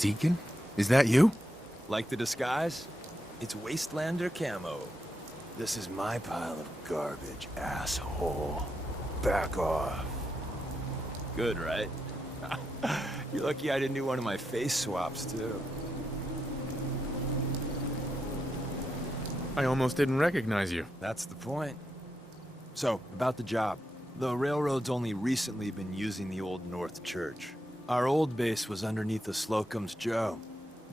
Deacon? Is that you? Like the disguise? It's Wastelander camo. This is my pile of garbage, asshole. Back off. Good, right? You're lucky I didn't do one of my face swaps, too. I almost didn't recognize you. That's the point. So, about the job. The railroad's only recently been using the Old North Church. Our old base was underneath the Slocum's Joe.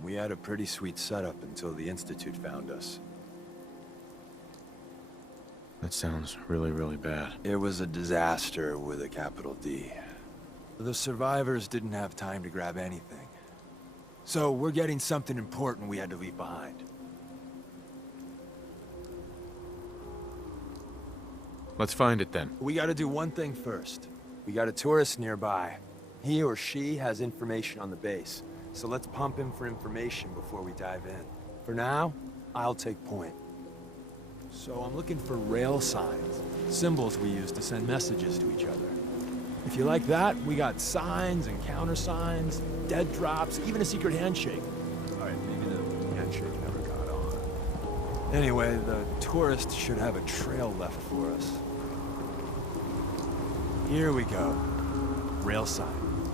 We had a pretty sweet setup until the Institute found us. That sounds really, really bad. It was a disaster with a capital D. The survivors didn't have time to grab anything. So we're getting something important we had to leave behind. Let's find it then. We gotta do one thing first. We got a tourist nearby. He or she has information on the base, so let's pump him for information before we dive in. For now, I'll take point. So I'm looking for rail signs, symbols we use to send messages to each other. If you like that, we got signs and countersigns, dead drops, even a secret handshake. Alright, maybe the handshake never got on. Anyway, the tourist should have a trail left for us. Here we go. Rail sign.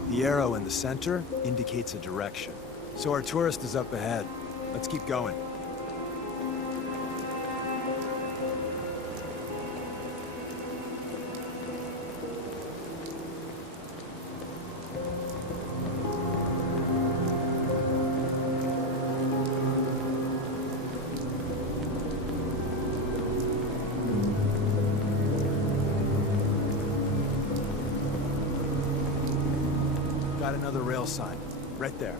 The arrow in the center indicates a direction. So our tourist is up ahead. Let's keep going. Got another rail sign, right there.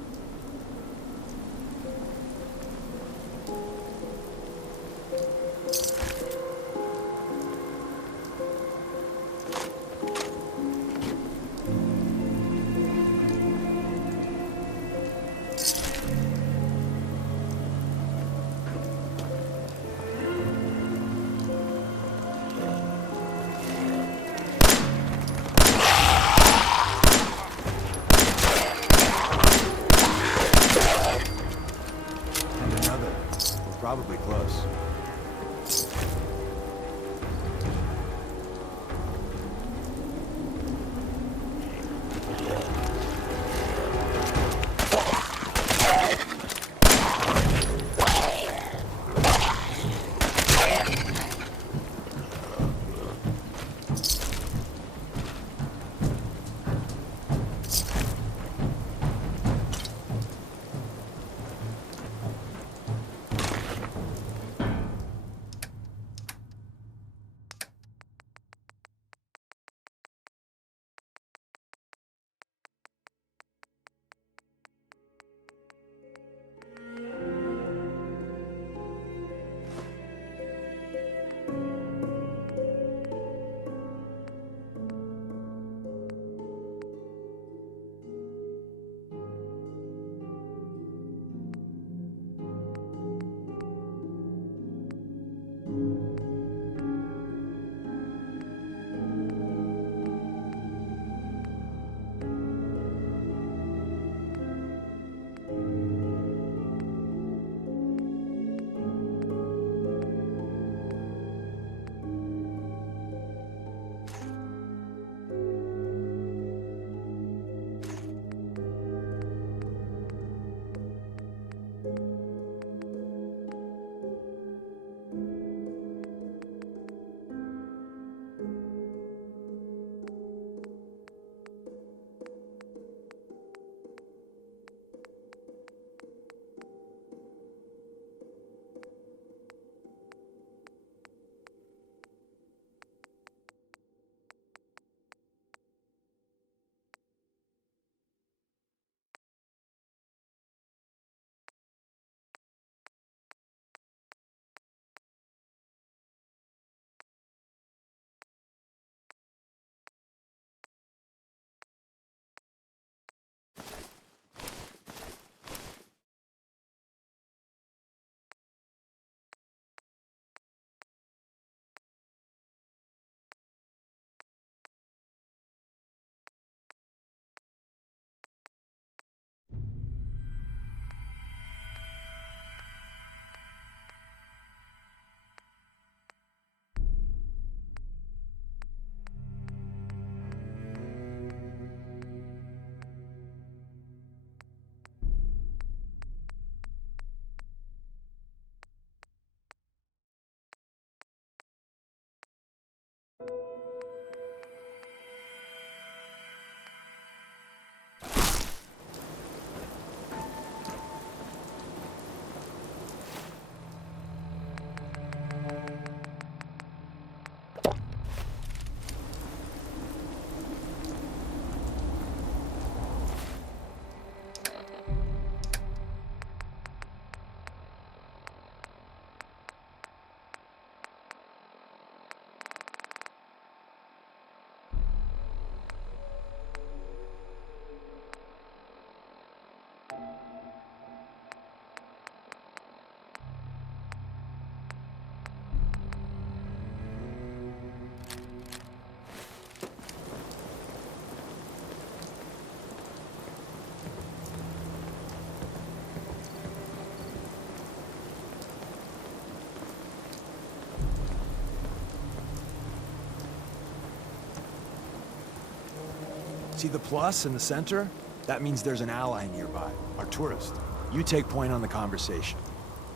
See the plus in the center? That means there's an ally nearby, our tourist. You take point on the conversation.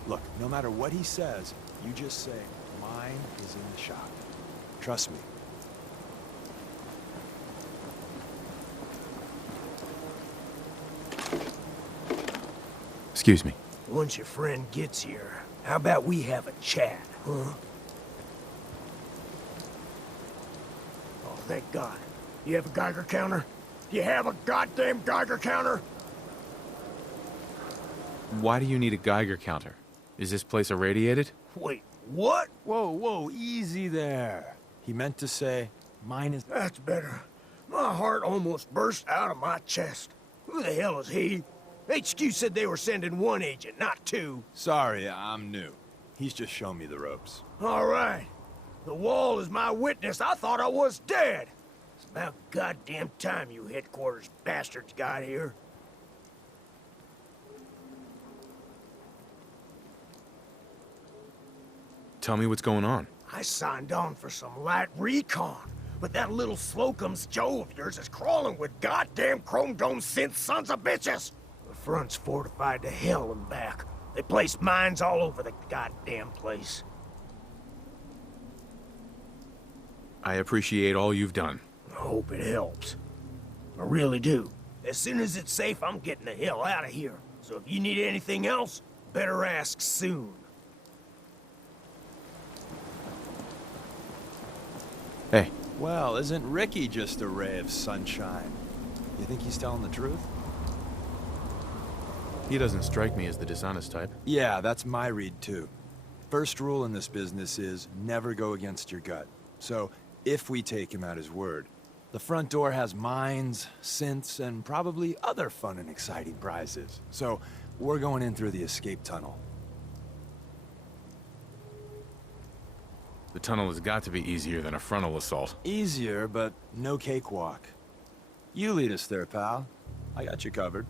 Look, no matter what he says, you just say, mine is in the shop. Trust me. Excuse me. Once your friend gets here, how about we have a chat, huh? Oh, thank God. You have a Geiger counter? You have a goddamn Geiger counter? Why do you need a Geiger counter? Is this place irradiated? Wait, what? Whoa, easy there. He meant to say, mine is... That's better. My heart almost burst out of my chest. Who the hell is he? HQ said they were sending one agent, not two. Sorry, I'm new. He's just shown me the ropes. All right. The wall is my witness. I thought I was dead. It's about goddamn time you headquarters bastards got here. Tell me what's going on. I signed on for some light recon, but that little Slocum's Joe of yours is crawling with goddamn chrome dome synth sons of bitches. The front's fortified to hell and back. They placed mines all over the goddamn place. I appreciate all you've done. I hope it helps. I really do. As soon as it's safe, I'm getting the hell out of here. So if you need anything else, better ask soon. Hey. Well, isn't Ricky just a ray of sunshine? You think he's telling the truth? He doesn't strike me as the dishonest type. Yeah, that's my read too. First rule in this business is never go against your gut. So, if we take him at his word, the front door has mines, synths, and probably other fun and exciting prizes. So, we're going in through the escape tunnel. The tunnel has got to be easier than a frontal assault. Easier, but no cakewalk. You lead us there, pal. I got you covered.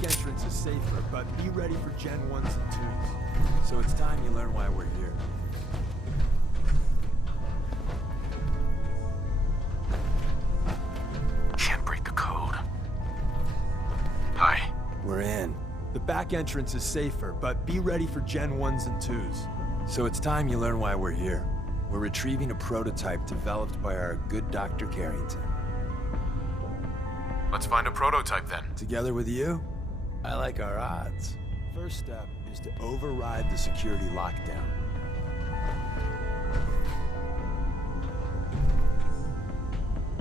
back entrance is safer, but be ready for Gen 1s and 2s. So it's time you learn why we're here. Can't break the code. Hi. We're in. The back entrance is safer, but be ready for Gen 1s and 2s. So it's time you learn why we're here. We're retrieving a prototype developed by our good Dr. Carrington. Let's find a prototype then. Together with you, I like our odds. First step is to override the security lockdown.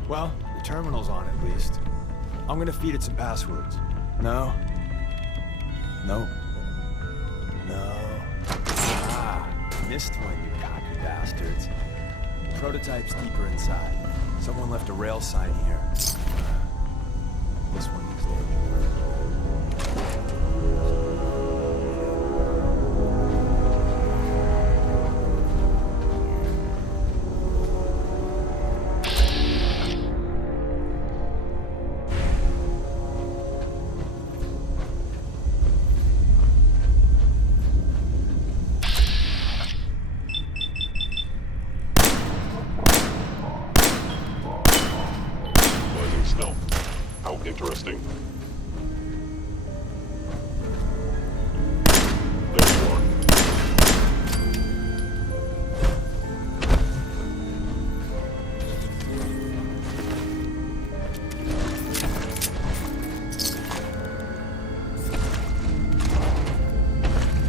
Well, the terminal's on at least. I'm gonna feed it some passwords. No? Nope. No. Ah, missed one, you cocky bastards. The prototype's deeper inside. Someone left a rail sign here. This one needs Interesting. There's one.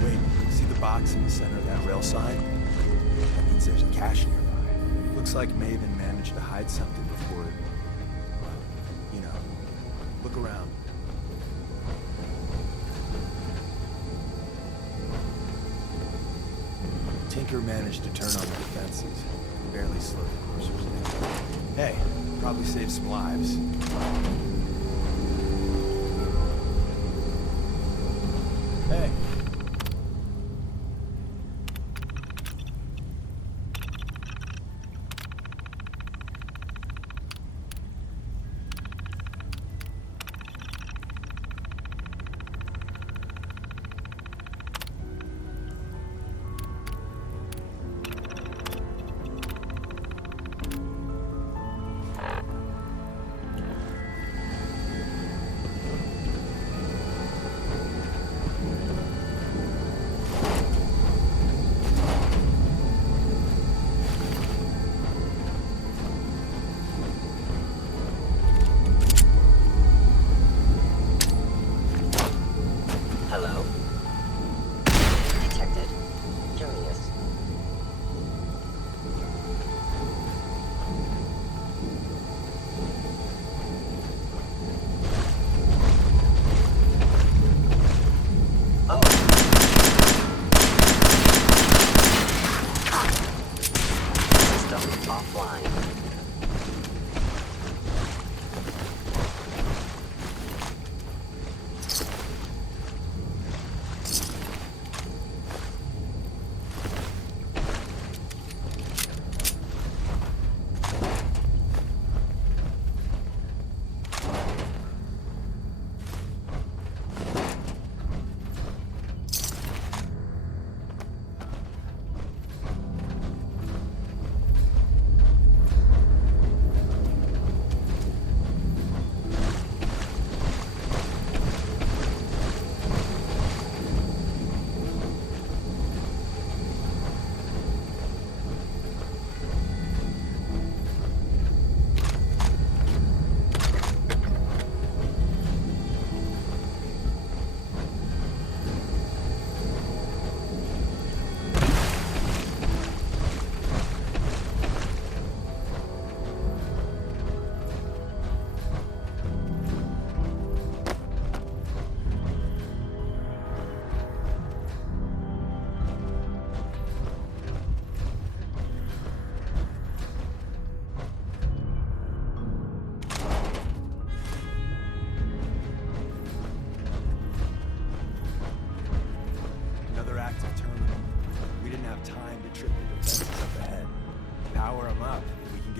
Wait, see the box in the center of that rail sign? That means there's a cache nearby. Looks like Maven managed to hide something before it... well, you know. Look around. Tinker managed to turn on the defenses. Barely slowed the coursers down. Hey, probably saved some lives. Hey. Hello? Detected. Curious. Oh. System offline.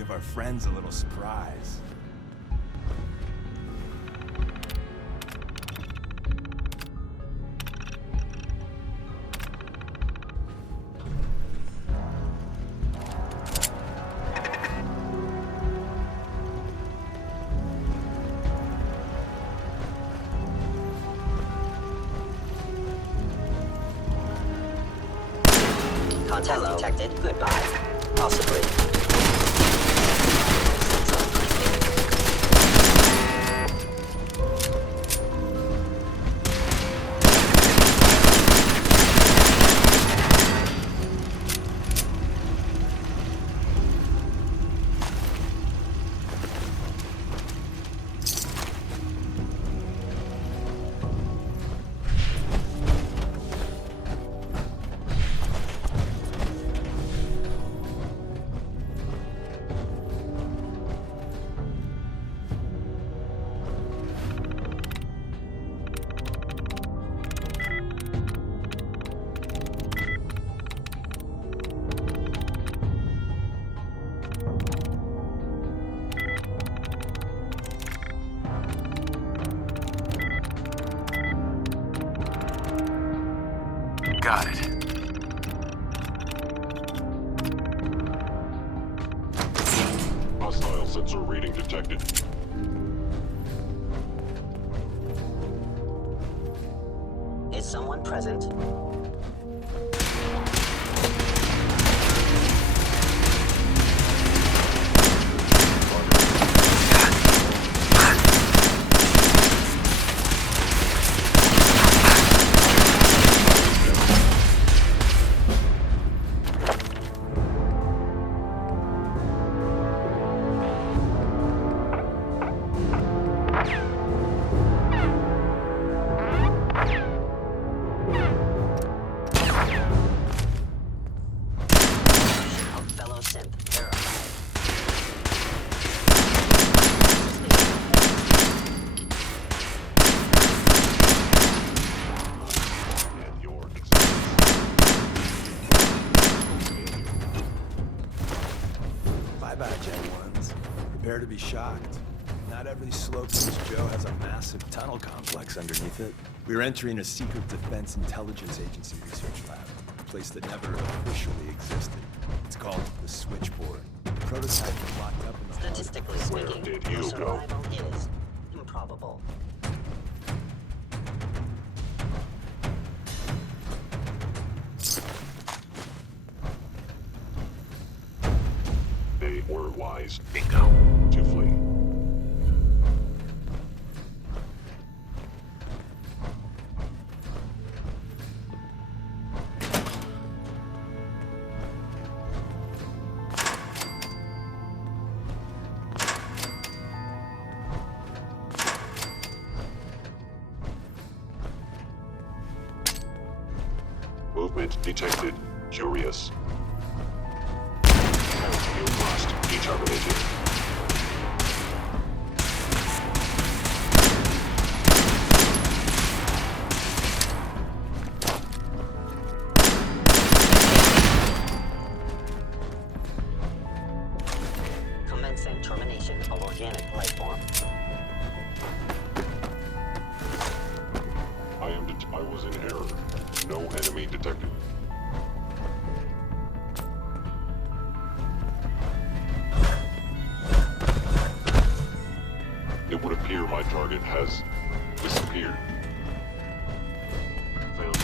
Our friends a little surprise. Contact detected. Goodbye. Possibly. Got it. Hostile sensor reading detected. Is someone present? Fellow synth verified. And your existence. Bye-bye, Gen 1s. Prepare to be shocked. Not every Slocum's Joe has a massive tunnel complex underneath it. We're entering a secret Defense Intelligence Agency research lab, a place that never officially existed. It's called the Switchboard. The prototype is locked up in the heart. Statistically Where speaking, did your you go? survival is improbable. They were wise Bingo. to flee. Movement detected. Curious. You must be terminated. Commencing termination of organic life form. I was in error. No enemy detected. It would appear my target has disappeared. Failed.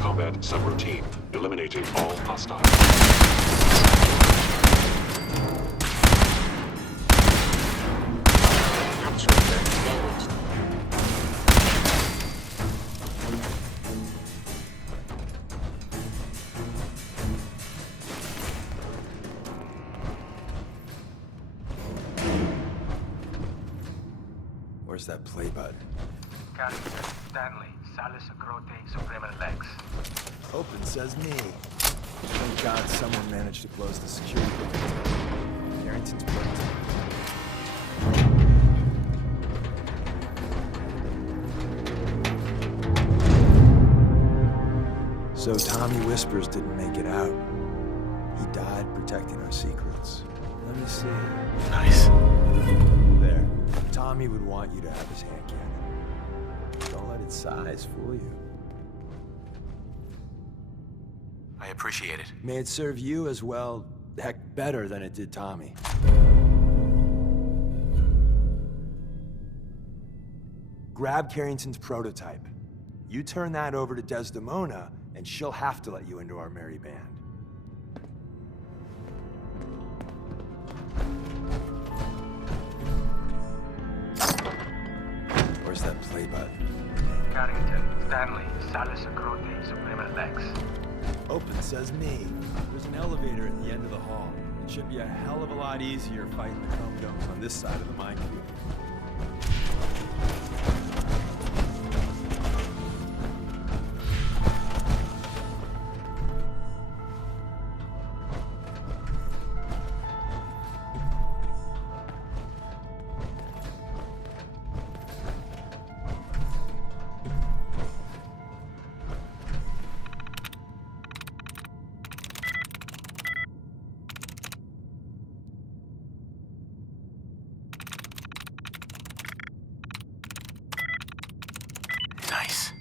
Combat subroutine. Eliminating all hostiles. Actuator damaged. Where's that play button? Captain Stanley, Salus Agrote, Suprema Lex. Open says me. Thank God someone managed to close the security door. Carrington's worked. So Tommy Whispers didn't make it out. He died protecting our secrets. Let me see. Nice. There. Tommy would want you to have his hand cannon. Don't let its size fool you. I appreciate it. May it serve you as well, heck, better than it did Tommy. Grab Carrington's prototype. You turn that over to Desdemona, and she'll have to let you into our merry band. Where's that play button? Carrington, Stanley, Salis Acrote, Suprema Lex. Open says me. There's an elevator at the end of the hall. It should be a hell of a lot easier fighting the chrome domes on this side of the minefield. Nice.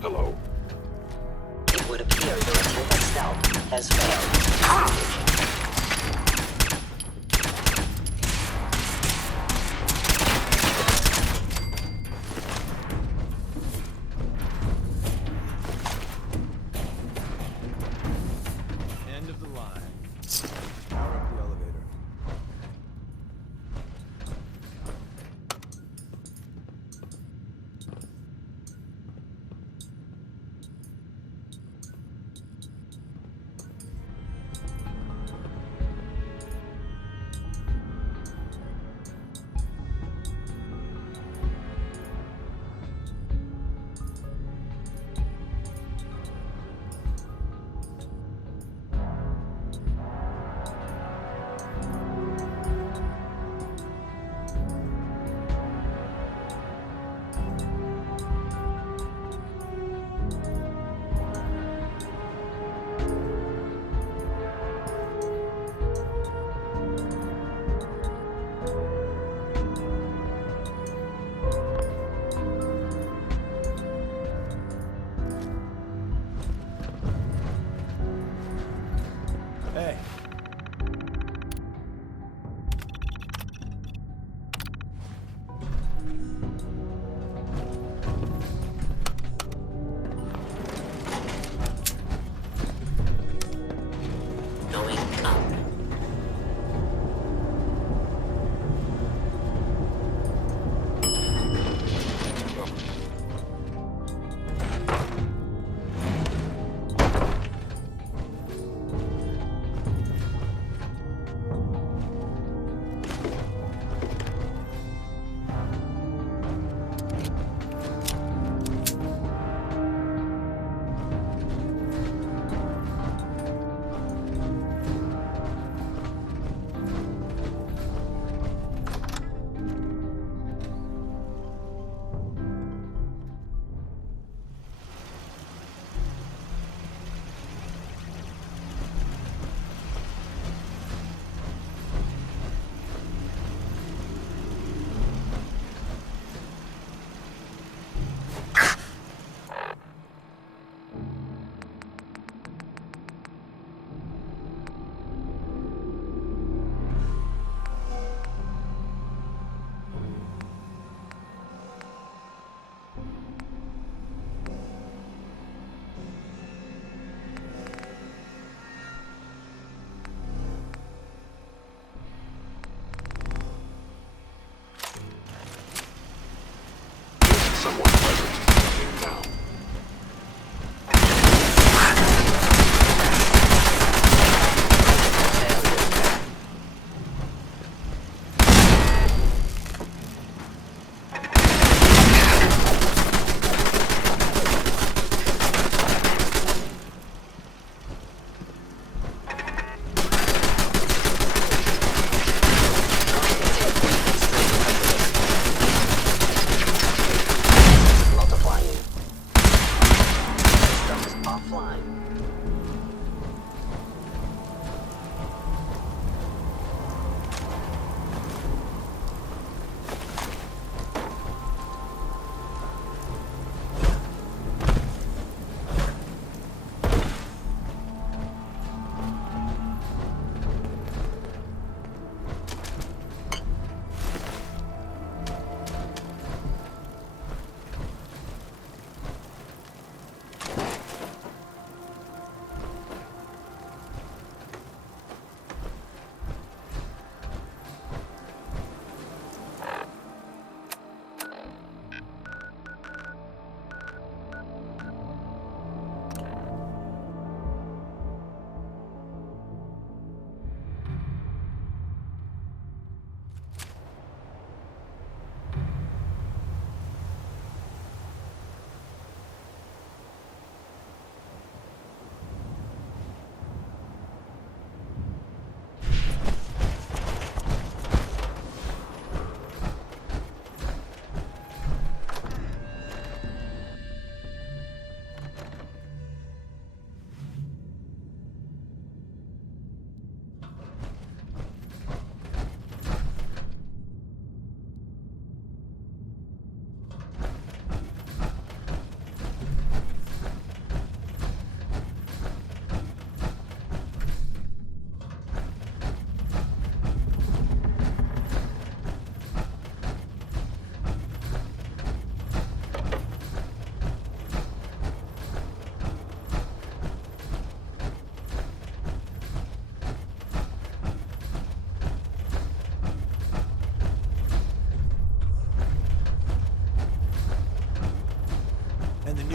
Hello. It would appear your attempt at stealth has failed. End of the line. Power up the elevator.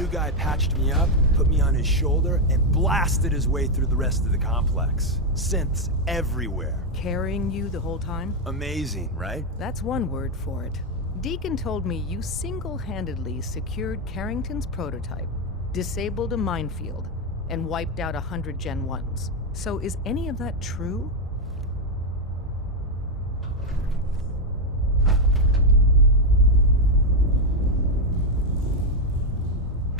new guy patched me up, put me on his shoulder, and blasted his way through the rest of the complex. Synths everywhere. Carrying you the whole time? Amazing, right? That's one word for it. Deacon told me you single-handedly secured Carrington's prototype, disabled a minefield, and wiped out 100 Gen 1s. So is any of that true?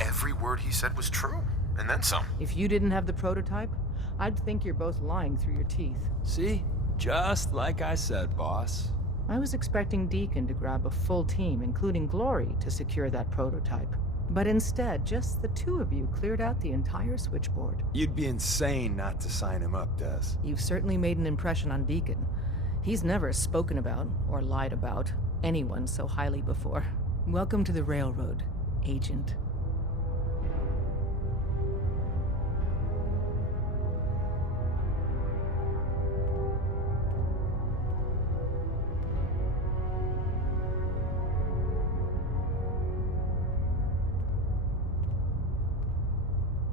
Every word he said was true, and then some. If you didn't have the prototype, I'd think you're both lying through your teeth. See? Just like I said, boss. I was expecting Deacon to grab a full team, including Glory, to secure that prototype. But instead, just the two of you cleared out the entire switchboard. You'd be insane not to sign him up, Des. You've certainly made an impression on Deacon. He's never spoken about, or lied about, anyone so highly before. Welcome to the Railroad, Agent.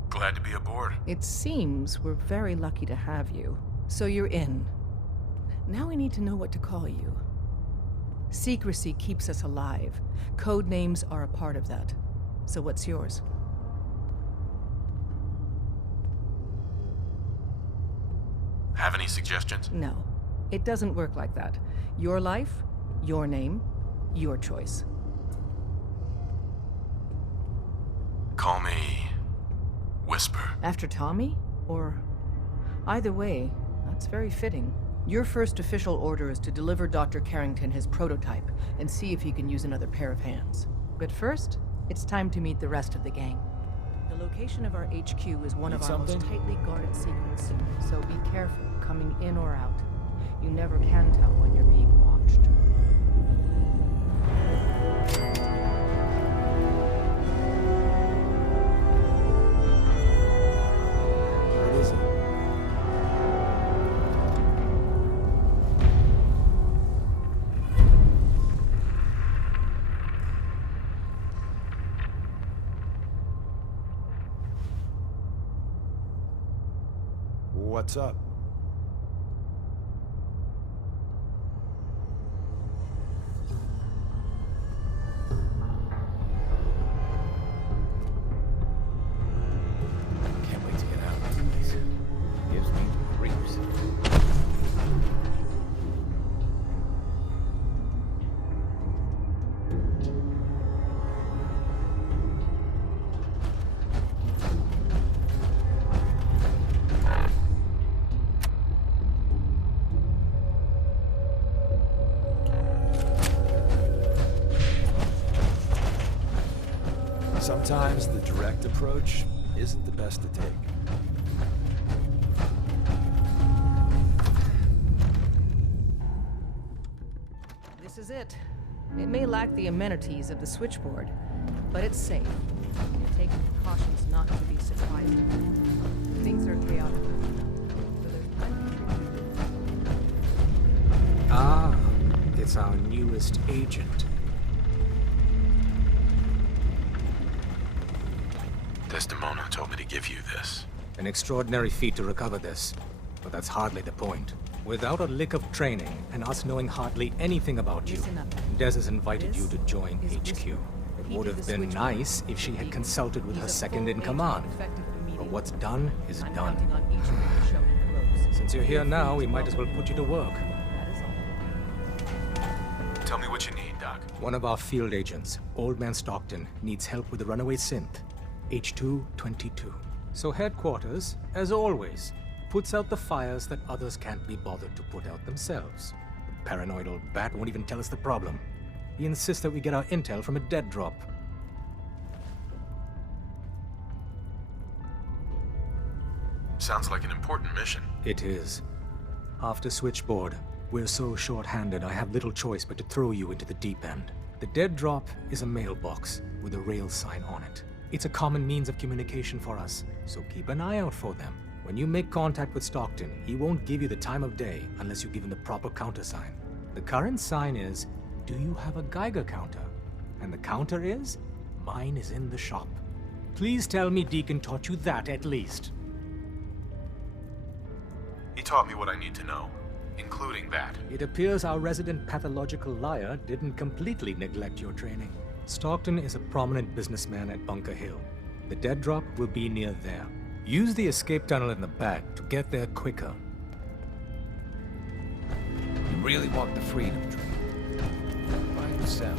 Glad to be aboard. It seems we're very lucky to have you. So you're in. Now we need to know what to call you. Secrecy keeps us alive. Code names are a part of that. So what's yours? Have any suggestions? No. It doesn't work like that. Your life, your name, your choice. Call me Whisper. After Tommy? Or... Either way, that's very fitting. Your first official order is to deliver Dr. Carrington his prototype and see if he can use another pair of hands. But first, it's time to meet the rest of the gang. The location of our HQ is one of our most tightly guarded secrets, so be careful coming in or out. You never can tell when you're being watched. What is it? What's up? Can't wait to get out of this place. Gives me the creeps. Sometimes the direct approach isn't the best to take. This is it. It may lack the amenities of the switchboard, but it's safe. You're taking precautions not to be surprised. Things are chaotic. So there's plenty to do. Ah, it's our newest agent. Desdemona told me to give you this. An extraordinary feat to recover this, but that's hardly the point. Without a lick of training, and us knowing hardly anything about you, Listen up. Des has invited you This to join is HQ. Whisper. It He would did have the been switchboard. nice if she had consulted with He's her a second full in agent command. effective But immediately. what's done is I'm done. counting on each of you to show him the ropes. Since you're here Feel now, free we to might as well welcome put you to work. That is all. Tell me what you need, Doc. One of our field agents, Old Man Stockton, needs help with the runaway synth, H222. So headquarters, as always, puts out the fires that others can't be bothered to put out themselves. The paranoid old bat won't even tell us the problem. He insists that we get our intel from a dead drop. Sounds like an important mission. It is. After Switchboard, we're so short-handed I have little choice but to throw you into the deep end. The dead drop is a mailbox with a rail sign on it. It's a common means of communication for us, so keep an eye out for them. When you make contact with Stockton, he won't give you the time of day unless you give him the proper countersign. The current sign is, do you have a Geiger counter? And the counter is, mine is in the shop. Please tell me Deacon taught you that at least. He taught me what I need to know, including that. It appears our resident pathological liar didn't completely neglect your training. Stockton is a prominent businessman at Bunker Hill. The dead drop will be near there. Use the escape tunnel in the back to get there quicker. You really want the freedom dream? Buy and sell.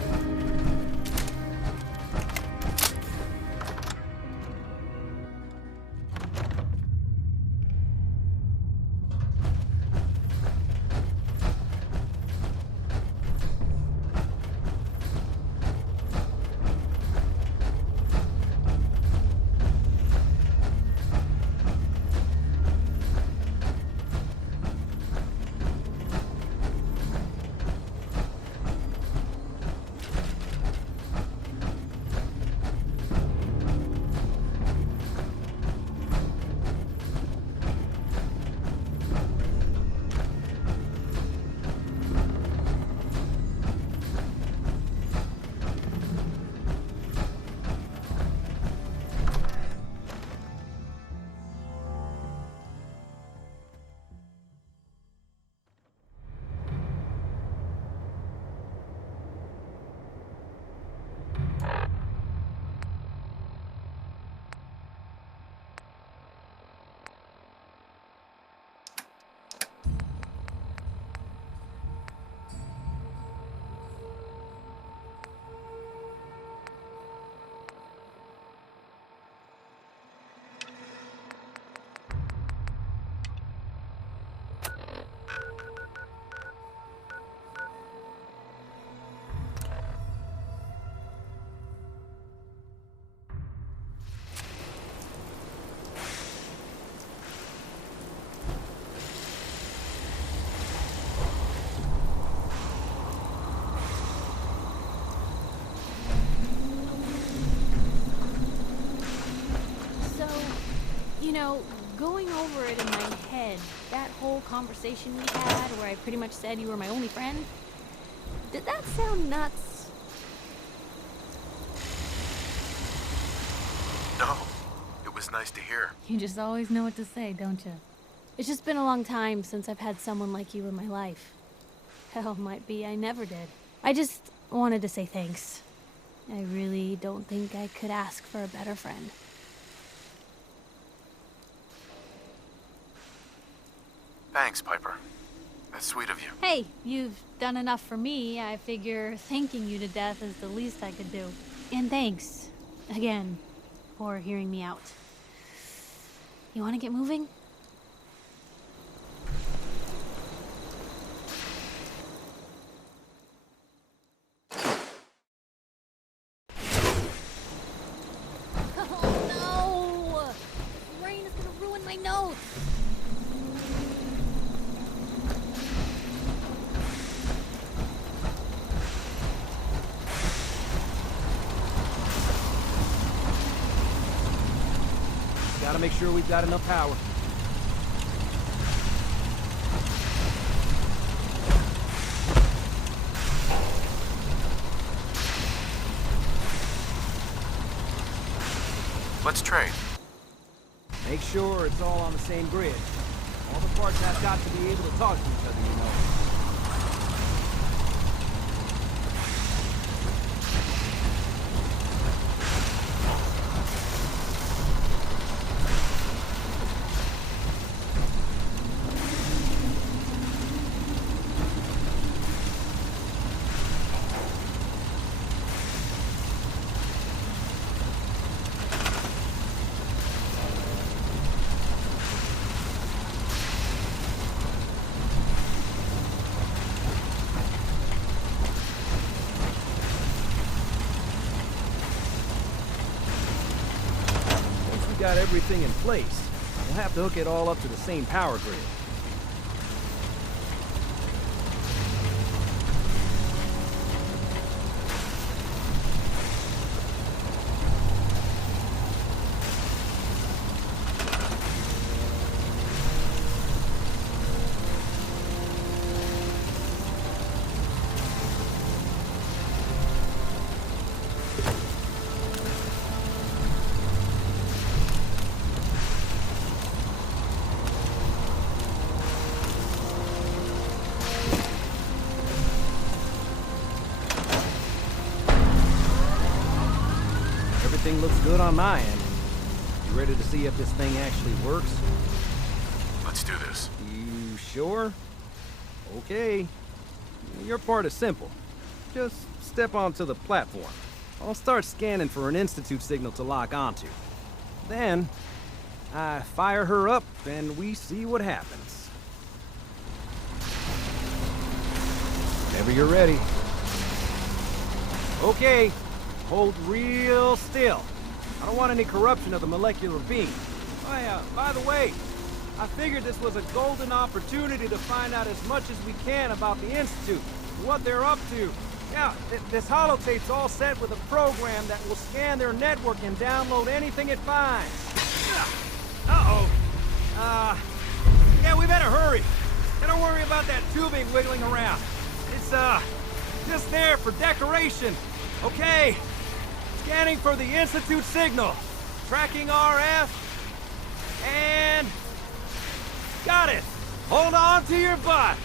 Going over it in my head, that whole conversation we had where I pretty much said you were my only friend, did that sound nuts? No, it was nice to hear. You just always know what to say, don't you? It's just been a long time since I've had someone like you in my life. Hell, might be I never did. I just wanted to say thanks. I really don't think I could ask for a better friend. Thanks, Piper. That's sweet of you. Hey, you've done enough for me. I figure thanking you to death is the least I could do. And thanks, again, for hearing me out. You want to get moving? Oh no! Rain is gonna ruin my notes! Gotta make sure we've got enough power. Let's trade. Make sure it's all on the same grid. All the parts have got to be able to talk to each other, you know. Got everything in place. We'll have to hook it all up to the same power grid. looks good on my end. You ready to see if this thing actually works? Let's do this. You sure? Okay. Your part is simple. Just step onto the platform. I'll start scanning for an Institute signal to lock onto. Then, I fire her up and we see what happens. Whenever you're ready. Okay, hold real still. I don't want any corruption of the molecular beam. Oh yeah, by the way, I figured this was a golden opportunity to find out as much as we can about the Institute, what they're up to. Yeah, this holotape's all set with a program that will scan their network and download anything it finds. Uh-oh. Yeah, we better hurry. And don't worry about that tubing wiggling around. It's, just there for decoration. Okay. Scanning for the Institute signal. Tracking RF. And... got it. Hold on to your butt.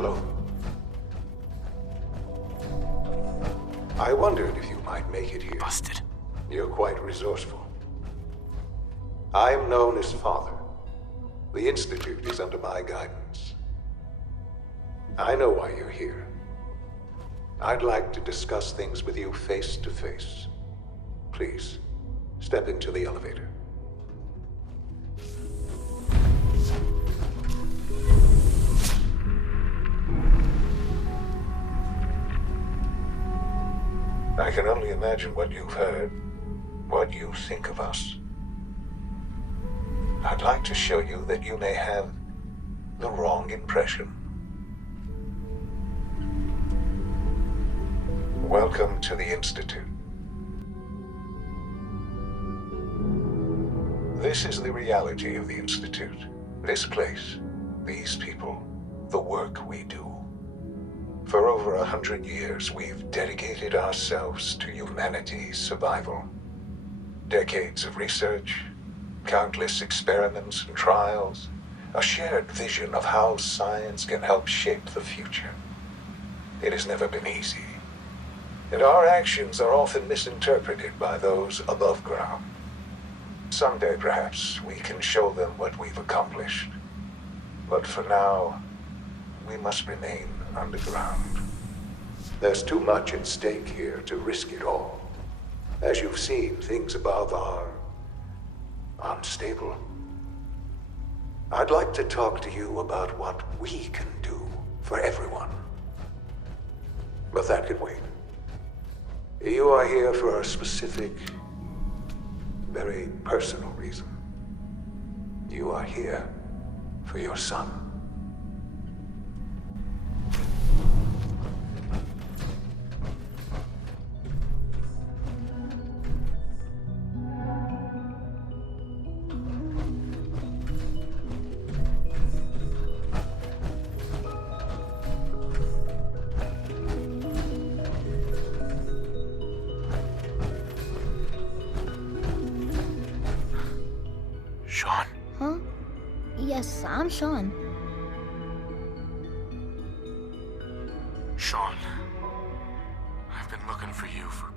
Hello. I wondered if you might make it here. Busted. You're quite resourceful. I am known as Father. The Institute is under my guidance. I know why you're here. I'd like to discuss things with you face to face. Please, step into the elevator. I can only imagine what you've heard, what you think of us. I'd like to show you that you may have the wrong impression. Welcome to the Institute. This is the reality of the Institute. This place, these people, the work we do. For over 100 years, we've dedicated ourselves to humanity's survival. Decades of research, countless experiments and trials, a shared vision of how science can help shape the future. It has never been easy, and our actions are often misinterpreted by those above ground. Someday, perhaps, we can show them what we've accomplished. But for now, we must remain underground. There's too much at stake here to risk it all. As you've seen, things above are unstable. I'd like to talk to you about what we can do for everyone. But that can wait. You are here for a specific, very personal reason. You are here for your son. Sean? Huh? Yes, I'm Sean. Sean, I've been looking for you for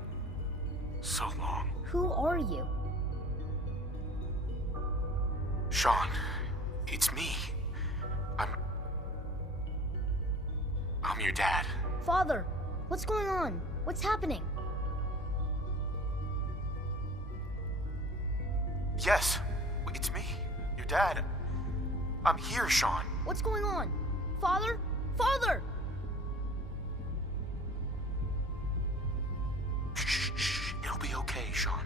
so long. Who are you? Sean, it's me. I'm your dad. Father, what's going on? What's happening? Yes, it's me, your dad. I'm here, Sean. What's going on? Father? Father! Shh. It'll be okay, Sean.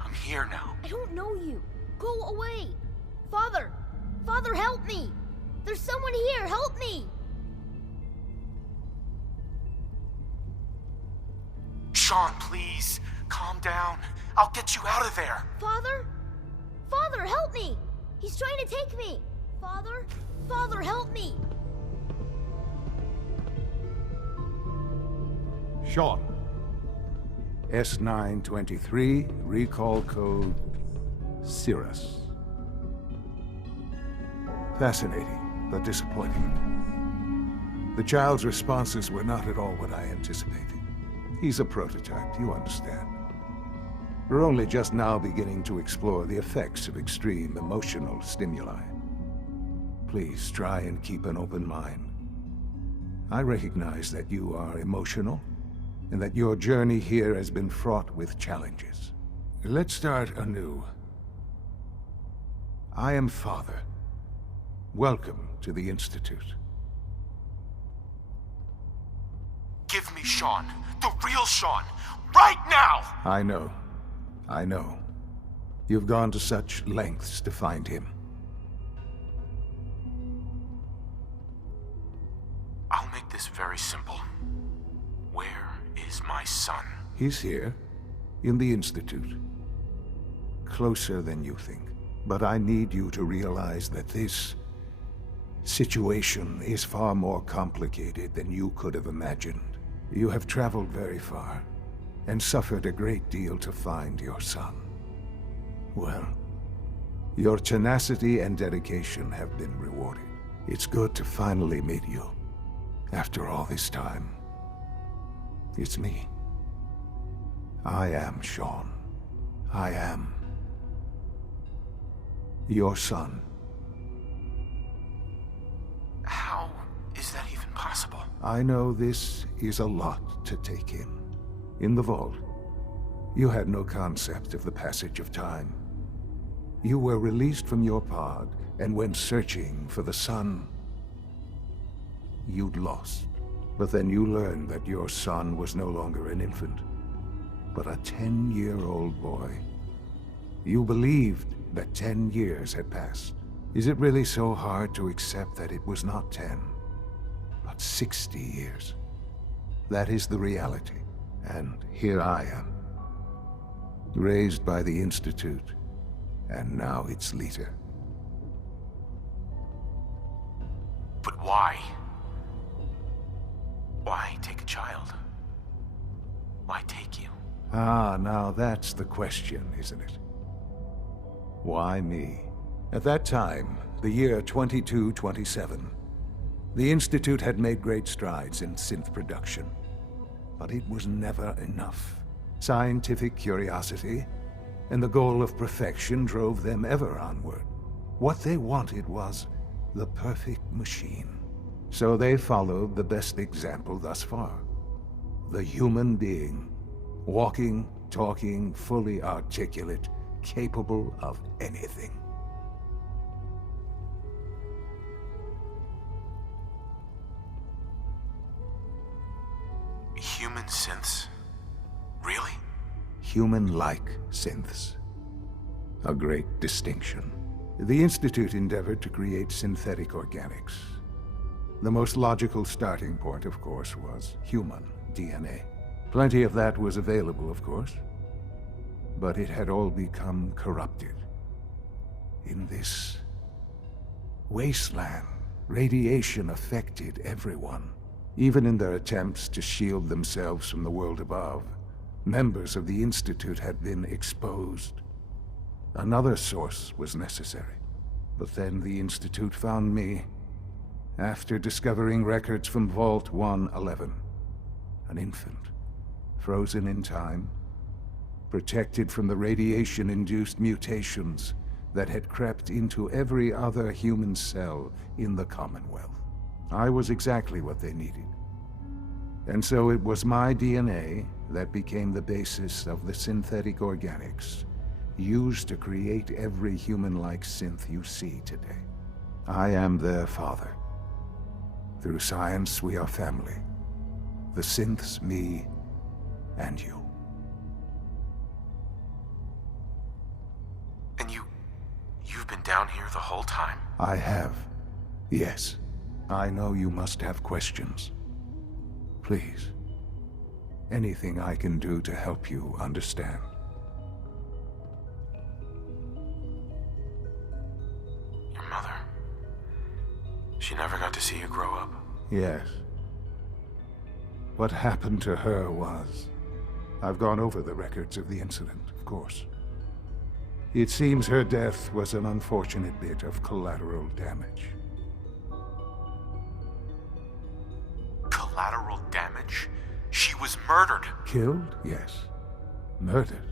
I'm here now. I don't know you. Go away. Father! Father, help me! There's someone here, help me! Sean, please, calm down. I'll get you out of there. Father? Father, help me! He's trying to take me! Father? Father, help me! Sean. S923, recall code Cirrus. Fascinating, but disappointing. The child's responses were not at all what I anticipated. He's a prototype, you understand. We're only just now beginning to explore the effects of extreme emotional stimuli. Please try and keep an open mind. I recognize that you are emotional, and that your journey here has been fraught with challenges. Let's start anew. I am Father. Welcome to the Institute. Give me Sean, the real Sean, right now! I know. You've gone to such lengths to find him. I'll make this very simple. Where is my son? He's here, in the Institute. Closer than you think. But I need you to realize that this situation is far more complicated than you could have imagined. You have traveled very far, and suffered a great deal to find your son. Well, your tenacity and dedication have been rewarded. It's good to finally meet you, after all this time. It's me. I am Sean. I am your son. How is that even possible? I know this is a lot to take in. In the vault, you had no concept of the passage of time. You were released from your pod and went searching for the sun you'd lost. But then you learned that your son was no longer an infant, but a 10-year-old boy. You believed that 10 years had passed. Is it really so hard to accept that it was not 10, but 60 years? That is the reality. And here I am, raised by the Institute, and now its leader. But why? Why take a child? Why take you? Ah, now that's the question, isn't it? Why me? At that time, the year 2227, the Institute had made great strides in synth production. But it was never enough. Scientific curiosity and the goal of perfection drove them ever onward. What they wanted was the perfect machine. So they followed the best example thus far. The human being. Walking, talking, fully articulate, capable of anything. Human synths? Really? Human-like synths. A great distinction. The Institute endeavored to create synthetic organics. The most logical starting point, of course, was human DNA. Plenty of that was available, of course. But it had all become corrupted. In this wasteland, radiation affected everyone. Even in their attempts to shield themselves from the world above, members of the Institute had been exposed. Another source was necessary. But then the Institute found me after discovering records from Vault 111. An infant, frozen in time, protected from the radiation-induced mutations that had crept into every other human cell in the Commonwealth. I was exactly what they needed. And so it was my DNA that became the basis of the synthetic organics used to create every human-like synth you see today. I am their father. Through science, we are family. The synths, me, and you. And you've been down here the whole time? I have. Yes. I know you must have questions. Please. Anything I can do to help you understand. Your mother. She never got to see you grow up? Yes. What happened to her was... I've gone over the records of the incident, of course. It seems her death was an unfortunate bit of collateral damage. Collateral damage? She was murdered! Killed? Yes. Murdered?